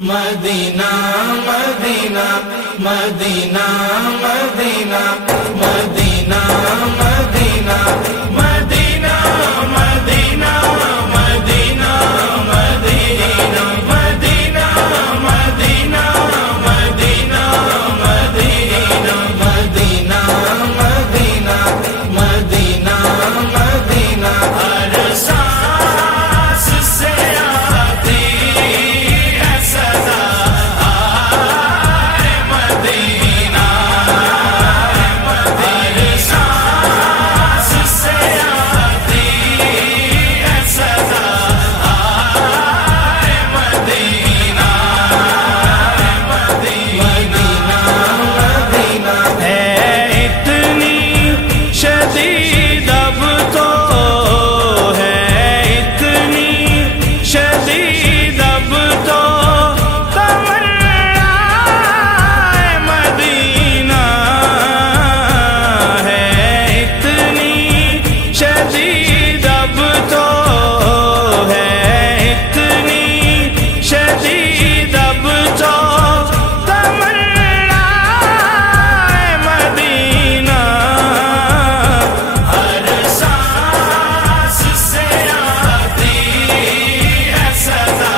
مدینہ مدینہ مدینہ مدینہ مدینہ مدینہ مدینہ مدینہ مدینہ مدینہ مدینہ مدینہ مدینہ مدینہ مدینہ مدینہ مدینہ مدینہ ہر سانس سے آتی ہے صدا آئے مدینہ ہر سانس سے آتی ہے صدا آئے مدینہ مدینہ مدینہ ہے اتنی شدید اب تو ہے اتنی شدید اب تو تمنا مدینہ ہے اتنی شدید اب تو ہے اتنی شدید اب تو تمنا مدینہ ہر سانس سے آتی ہے صدا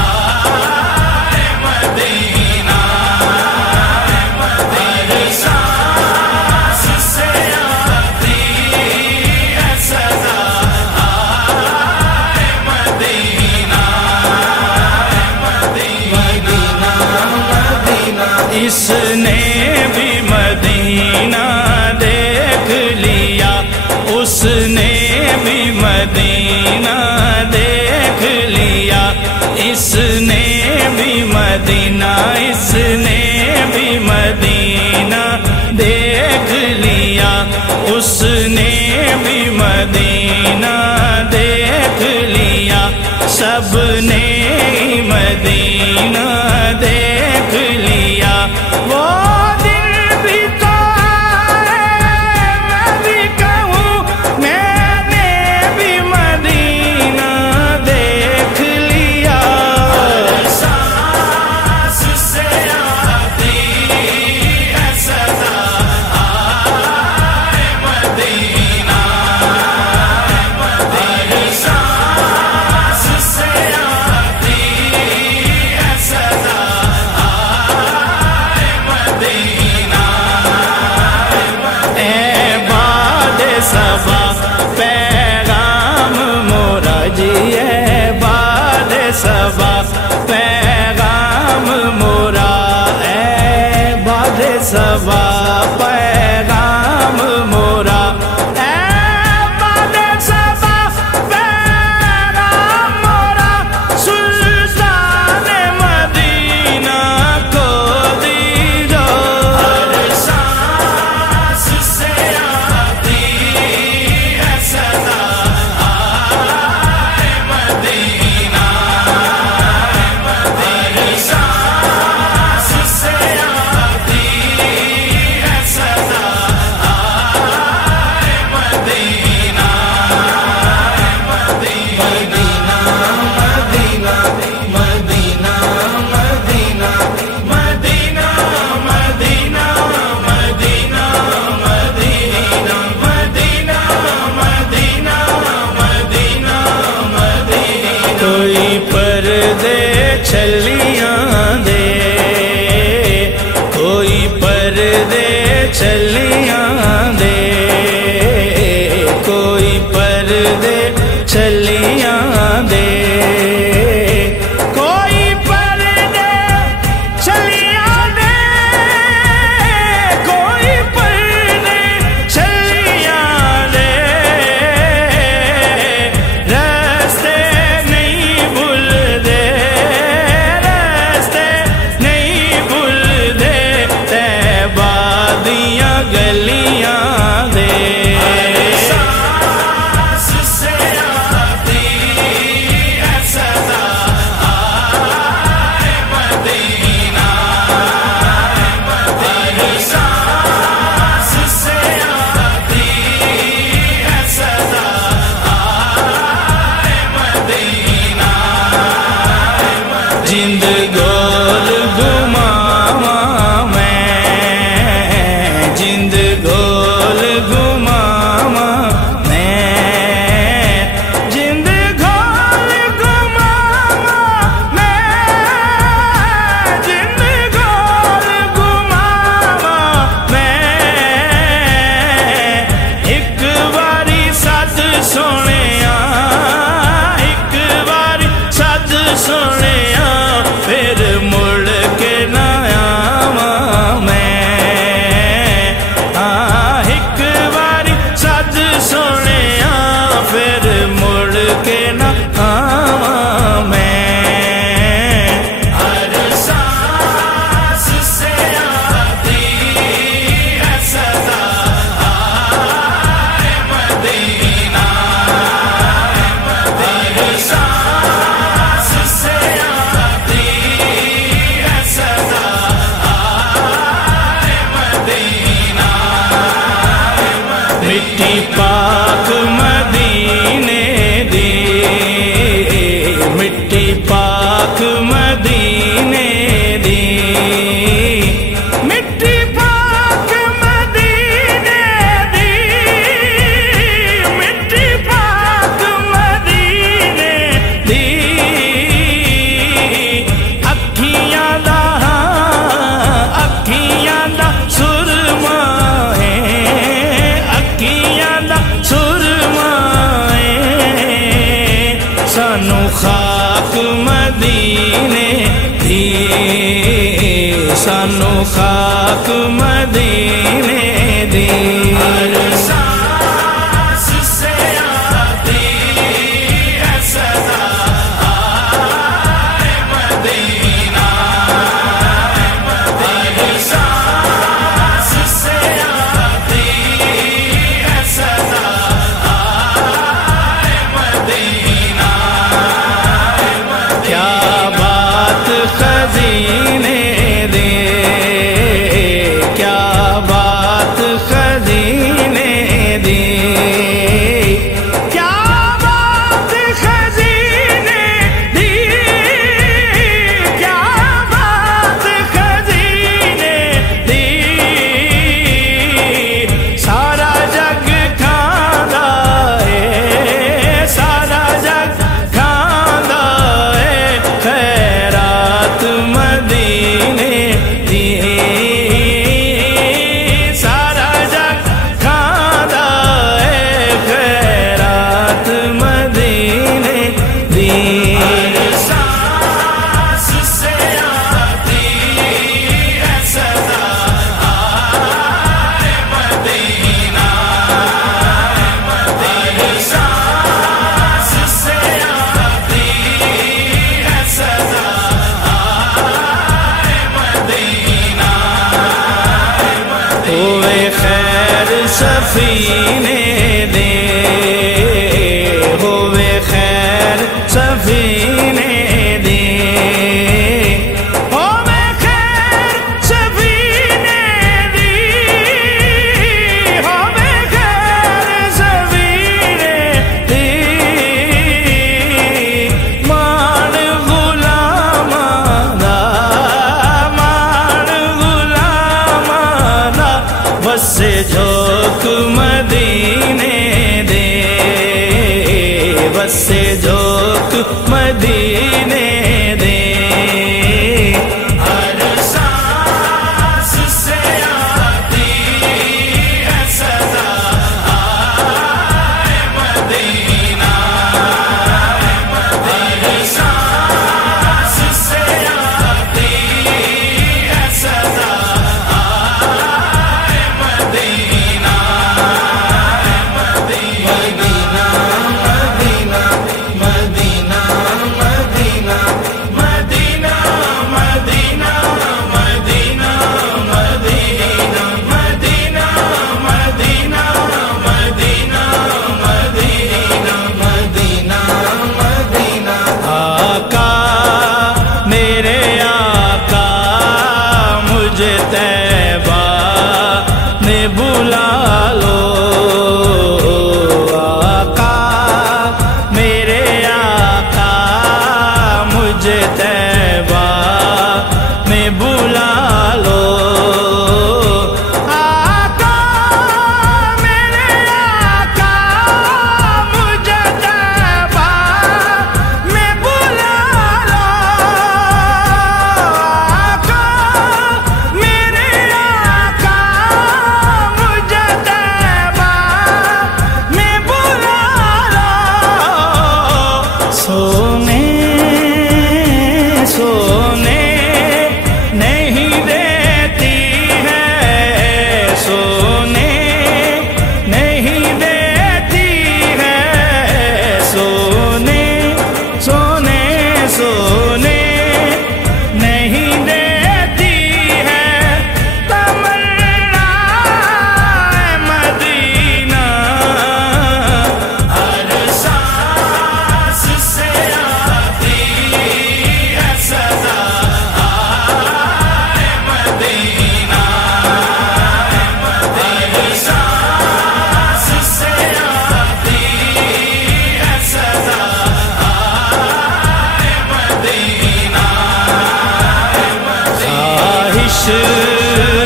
آئے مدینہ ہر سانس سے آتی ہے صدا آئے مدینہ مدینہ مدینہ اس نے بھی مدینہ دیکھ لیا اس نے بھی مدینہ دیکھ لیا اس نے بھی مدینہ اس نے بھی مدینہ دیکھ لیا اس نے بھی مدینہ دیکھ لیا سب نے مدینہ دیکھ لیا وہ دن بھی تو آئے میں بھی کہوں میں نے بھی مدینہ دیکھ لیا ہر سانس سے آتی ہے صدا آئے مدینہ ہر سانس سے آتی ہے صدا آئے مدینہ اے باد صبا پیغام مورا جی اے باد صبا پیغام مورا اے باد صبا پیغام مورا اے باد صبا پیغام مورا سلطان مدینہ کو دیجو ہر سانس سے آتی ہے صدا آئے مدینہ ہر سانس سے آتی ہے صدا گول گھماواں میں، جند گول گھماواں میں، جند گول گھماواں میں، جند گول گھماواں میں، ایک واری سد سونیا، ایک واری سد سونیا، پھر مڑ کے نہ آواں میں، ایک واری سد سونیا، پھر مڑ کے نہ آواں میں، ہر سانس سے آتی ہے صدا آئے مدینہ، ہر سانس سے آتی ہے صدا آئے مدینہ، مٹی پاک مدینے دی، مٹی پاک مدینے دی، مٹی پاک مدینے دی، مٹی پاک مدینے دی، اکھیاں دا سرما ہے، اکھیاں دا سرما ہے، سانو خاک مدینے دی، سانو خاک مدینے دی، ہر سانس سے آتی ہے صدا آئے مدینہ، ہر سانس سے آتی ہے صدا آئے مدینہ، کیا بات خزینے دے، کیا بات خزینے دے، کیا بات خزینے دی، کیا بات خزینے دی، سارا جگ کھاندا ہے، سارا جگ کھاندا ہے، خیرات مدینے دی، سارا جگ کھاندا ہے، خیرات مدینے دی، ہر سانس سے آتی ہے صدا آئے مدینہ، ہر سانس سے آتی ہے صدا آئے مدینہ، ہوئے خیر سفینے دے، ہوئے خیر سفینے دے، ہوئے خیر سفینے دی، ہوئے خیر سفینے دی، مان غلاماں دا، مان غلاماں دا، بس جھوک مدینے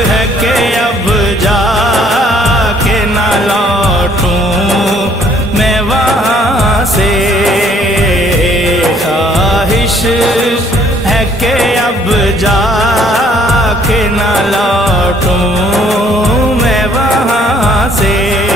ہے کہ اب جا کے نہ لوٹوں میں وہاں سے، خواہش ہے کہ اب جا کے نہ لوٹوں میں وہاں سے۔